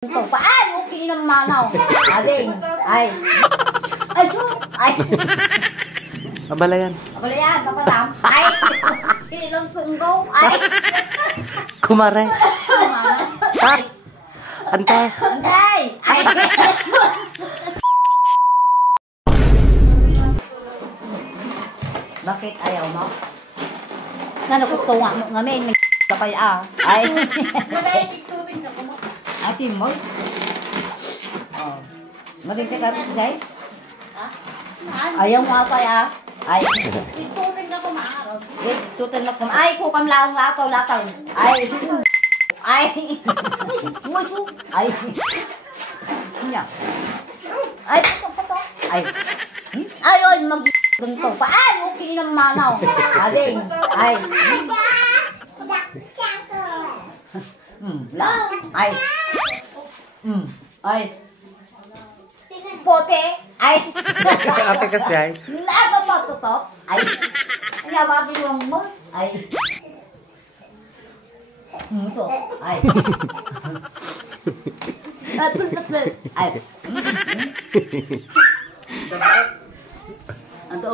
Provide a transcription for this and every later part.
Ito pa, okay ng manaw. Ading, ay. Ay, so, ay. Abala yan. Abala yan, papalam. Ay, ilang sunggaw. Ay. Kumare. Ay. Antay. Antay. Ay. Bakit ayaw mo? Ano ko ito nga mo ngamin? Kapay Ay. Ate mo? Oh. Magiging ka Jay? Ayaw mo ako Ay. Itutin na kumaaraw. Itutin na kumaaraw. Ay, kukam lang lataw. Ay. Ay. Ay. Nya. Ay, pato. Ay. Ay, mag-ganto pa. Ay, okay ng manaw. Ading. Ay. Ay. Ay. Pote. Ay. Ate kasi ay. Ano ba ito? Ay. Nababing lang mo. Ay. Ito. Ay. Ay. Ano?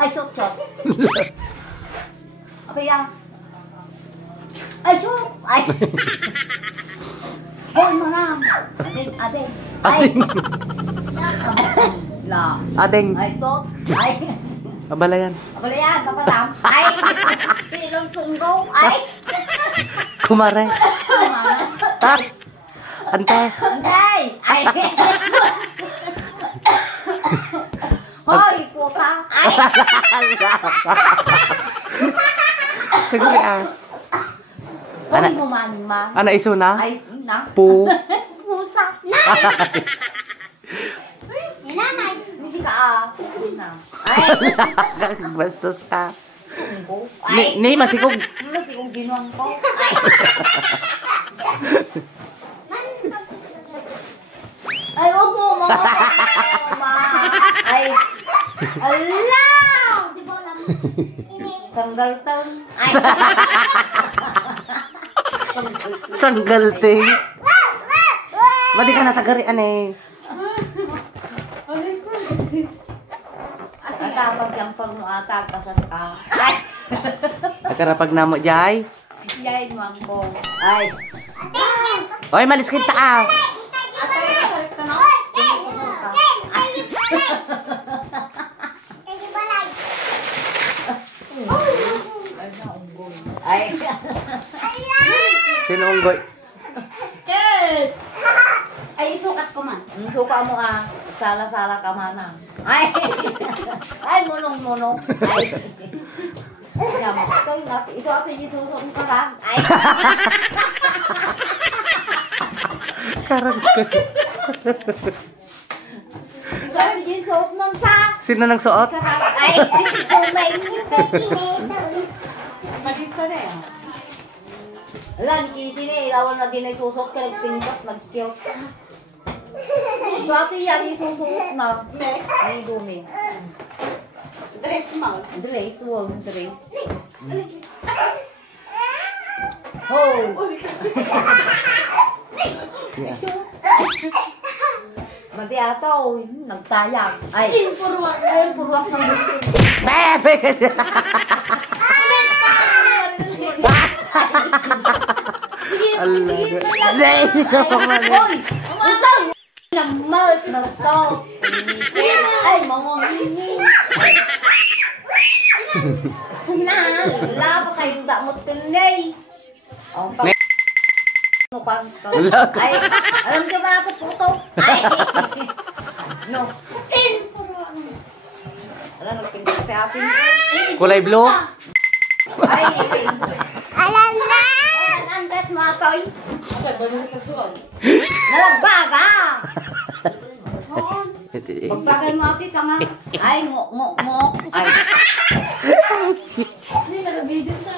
Ay, sok. Apa yang? Ay, sok. Ay. Hoy, manam. Adeng. Ay. La. Adeng. Ay, to. Ay. Abala yan. Abala yan, papalam. Ay. Ilang sunggaw. Ay. Kumare. Antay. Antay. Ay. Hoy, puta. Ay. Sige Hoy, man. Ana iso na? Ay, na. Pu. Pusa. Nanay. Hindi ka na. Ay. Bastos ka. Sunggaw. Ay. Ni masikog. Masikog ginuang ko. Ay. Ay, wag mo, mama. Ay. Ala! Di ba alam? Sanggaltang. Ay. Sanggalting. Madi ka natagari ane. Kapag yung pagmuatag kasan ka. Ay. Nakarapag namo jay. Yain mo ang bong. Ay. Oy, malis kita ah. Ay. Sino unggoy? Kate! Ay, isukat ko man. Suka mo Sala-sala ka mana. Ay. Ay, mulong-mulong. Ay. Naman. Ito ato yung susok ko lang. Ay. Karang ko. Ito ato yung susok ng sa. Sino nang suot? Ay. Umay. Malita na yan. Wala, ni Kisi na. Ilawan na din ay susok ka. Nagpintas, nag-skill. So ato yan yung susok na. Ay, dumi. Dress mo. Dress, wag dress. Oh! Mati ato, nagtayag. Ay! Informal. Ay, purwak ng buti. Bebe! Sige, Allah. sige. Nay, napaman. Hoy! Gusto! Namas na to. Ay, mawang hingin. Gusto na. Wala pa kayong damot tunay. Ang pag... Ay, alam niyo ba ako puto? Ay! No. Wala, nagpinto sa atin. Kulay blue? Ay, Alam na! ang bet mo atoy. Okay, ba na sa suon? Nalagbaga! Pagbagan mo ati, tanga. Ay, mo. Ay. Hindi, nag-video sa...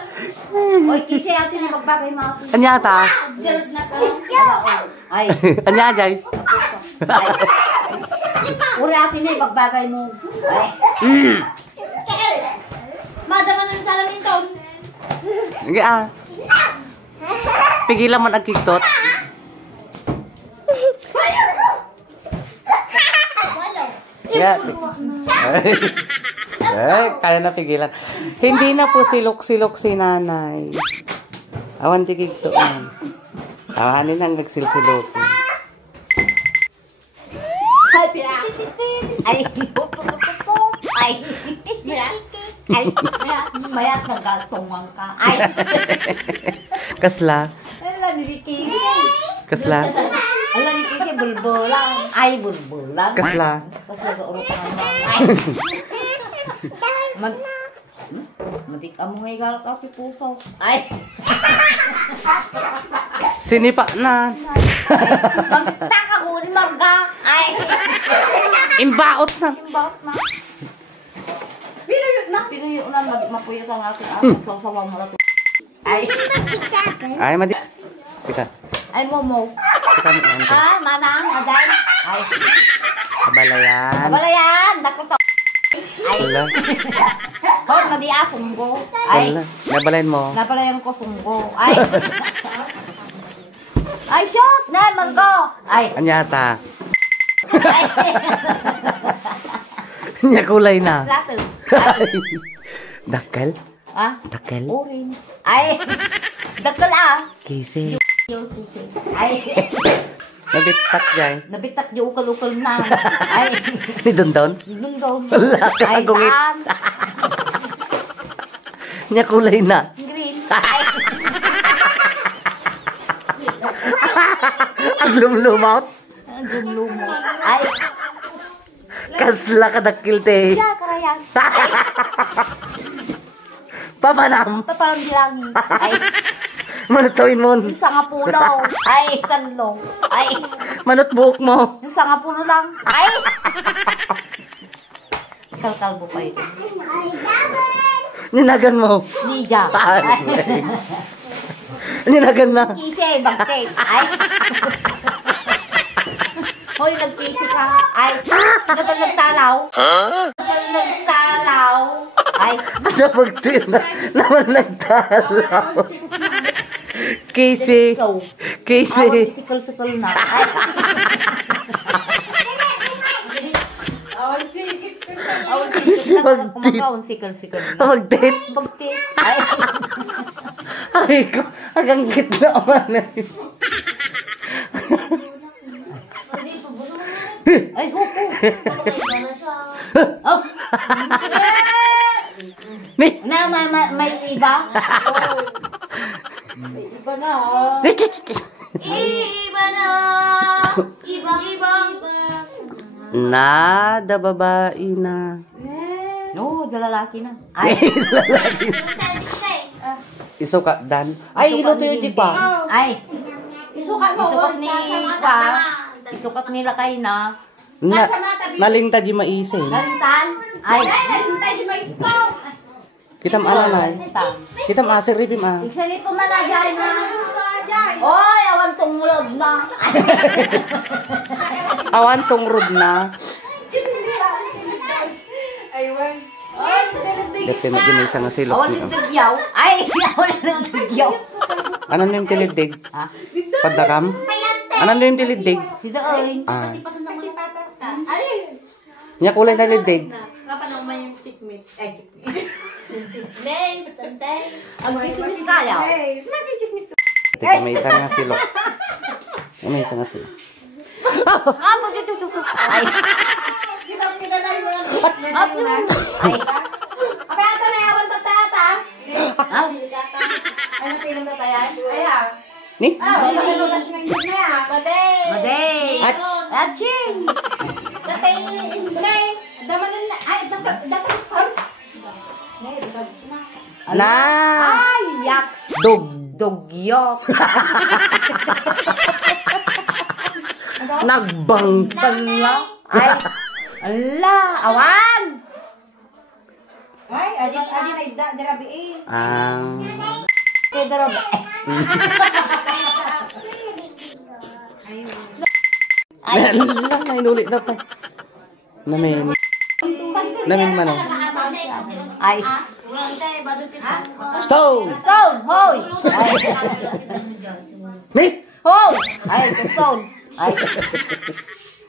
Oy, kasi ati na magbagay mo ati. Anyata? Just na ka. Ay. Anya jay? Ay. Uri ati na magbagay mo. Ay. Madama na sa alamin taon. Sige ah. Pigilan mo ang kiktot. Yan. Ay, kaya na pigilan. Hindi na po silok-silok si nanay. Awan tigig to. Tawanin ang nagsilsilok. Ay, ay, ay, mayat nagkatungan ka. Ay, Kasla. ala nilikiki. Kasla. Ala nilikiki bulbulang. Ay, bulbulang. Kasla. Kasla sa ulo ka ng ay. Matik amo ngay gal ka si puso. Ay. Sinipa na. Magtaka ko ni Marga. Ay. Imbaot na. Imbawat na. Pinuyo na. Mapuyo sa akin. Ako sawang mo na to. Ay. Ay, madi. Sika. Ay, Momo. Sika mo. Ah, manang. Aday. Ay. Kabalayan. Abala yan. Dako to. Ay. Wala. Hoy, madiya sunggo. Ay. Wala. Nabalayan mo. Napalayan ko sunggo. Ay. Ay, shoot! Na, Margo! Ay. Anyata. Ay. Nya kulay na. Plato. Dakal. Ah? Dakal. Orange. Ay. Dakal ah. Kisi. Ay. Nabitak dyan. Nabitak yung ukal-ukal na. Ay. Ni Dondon. Doon doon. Wala ka Ay, agungit. saan? Nya kulay na. Green. Ay. Ang lumlumaut. Ang gumlumo. Ay. Kasla ka dakil te. Siya, karayan. Papanam. Papalang bilangin. Ay. Manutuin mo. Isa nga puno. Ay, kanlo. Ay. Manut buhok mo. Isa nga puno lang. Ay. Kalkalbo pa ito. Ninagan mo. Nija. Ay. Ninagan na. Kisi, bagkay. Ay. Hoy, nagkisi ka. Ay. Nagtalaw. Nagtalaw. Ay. Napagtin na. Naman nagtalaw. Casey. So, Casey. sikal-sikal na. Ay. Kasi mag-date. Kumakaon, sikal-sikal na. Mag-date. Bagkay. Ay. Ay ko. Hanggang gitna naman na yun. Ay, hupo. Iba na siya. Oh. Ni. Na, may iba? Iba na. Ibang-ibang. Nada babae na. No, dalalaki na. Ay. Isuka dan. Ay, ilo to yun di pa. Ay. Isukat mo. Isukat ni ka. Isukat nila kayo na. Na, nalinta di maise. Galintan. Ay. Kitam ano na. Kitam asir ripim ah. Iksali po manajay na. Oy, awan tong mulod na. Awan songrod na. Aywan. Dati na din isa nga silok Awan niya. yung tigyaw. Ay, awan yung tigyaw. Ano na yung tilidig? Ha? Padakam? Ano na yung tilidig? Si Daoy. Ah. Ay. Niya kulay na lidig. Kapanaw man yung tikmit. Ay, tikmit. Sismes, santay. Ang kismis kaya. Teka, may isa nga silok. May isa nga silok. Ah, pagtutututuk. Ay. Ay. Apa ata na yawan tatata? Ah. Ano pilang tatayan? Ay ha. Ni? Malulas ng yun na ya. Maday. Maday. Ach. Aching. Tatay. Nay. Damanan na. Ay, dapat stop. Nay, dapat na. Na! Ay, yak. Dog. Dogyok. Nagbang. Bala. Ay. Ala, awan. Ay, adin ay darabi eh. Kaya dalawa. Ay. Lang na inulit na pa. Namin. Namin manong. Ay. Stone! Stone, hoy. Ay. Ni? Hoy. Ay, stone. Ay.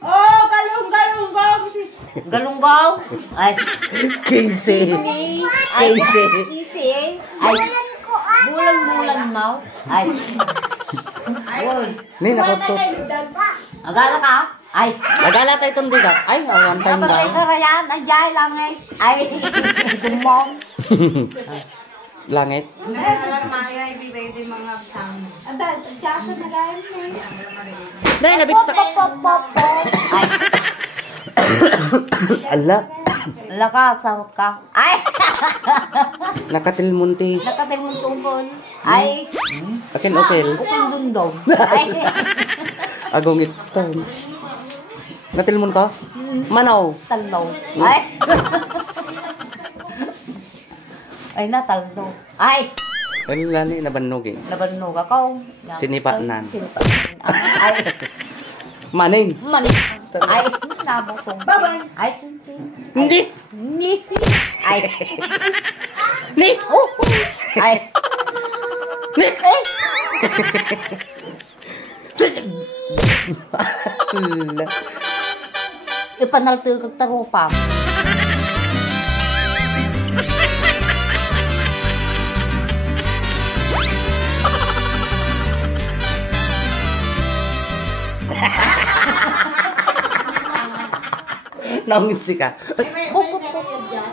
Oh, galong-galong. Galunggaw. Ay. Casey. Ay. Kisi. Ay. Bulan-bulan mo. Ay. Uy. Ni nakutot. Agala ka? Ay. Nagala tayo itong bigat. Ay, one time Kapag daw. karayan, ay jay lang eh. Ay. Dumong. Langit. Dahil nabita. Pop. Ay. Ala. Laka, sarot ka. Ay. Nakatilmunti. Nakatil mong tungkol. Ay. Akin okil. Ukong dundong. Ay. Agong ito. Natilmun ka? Manaw. Talo. Ay. Ay, natalo. Ay. Wala ni nabanugin. Nabannog ako. Sinipanan. Sinipanan. Ay. Maning. Mani. Ay. Nabotong. Babay. Ay. Hindi. Ni. Ay. Ni. Oh. Ay. Ni. Ay. Ala. Ipanaltil kag tarupa. Nangit ka.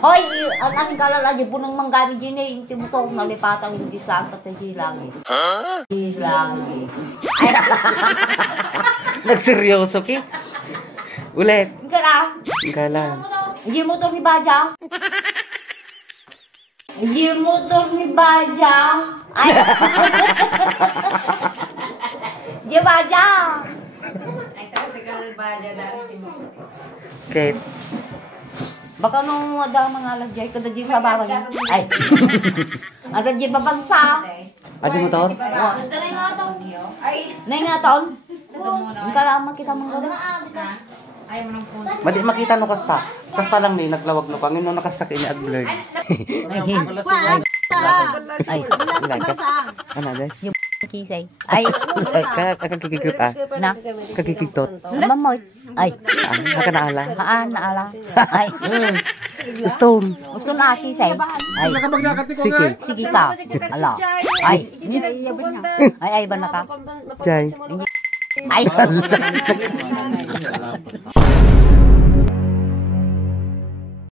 Hoy, ang kalala di punang manggami din eh. Yung timutong nalipatang yung disang at hilangi. Hilangi. Ay. Nagseryoso ki. Ulit. Hindi na. Gala. Hindi motor ni Baja. Hindi motor ni Baja. Ay. Hindi Baja. Kate. Baka nung ada mga lagay kada di sa baro niya. Ay. Ada di babagsa. Aji mo taon? Nay nga taon. Ang kalaman kita mga gano'n. Madi makita no kasta. Kasta lang ni naglawag no pangino nakasta kini ag blurred. Ay. Ano dai? Yung kisay. Ay. Kakakikikot ah. Na. Kakikiktot. Mamoy. Ay. Haka naala. Haan naala. Ay. Stone. Gusto na kisay. Ay. Sige. Sige ka. Ala. Ay. Ay ba na ka? Jai. Ay.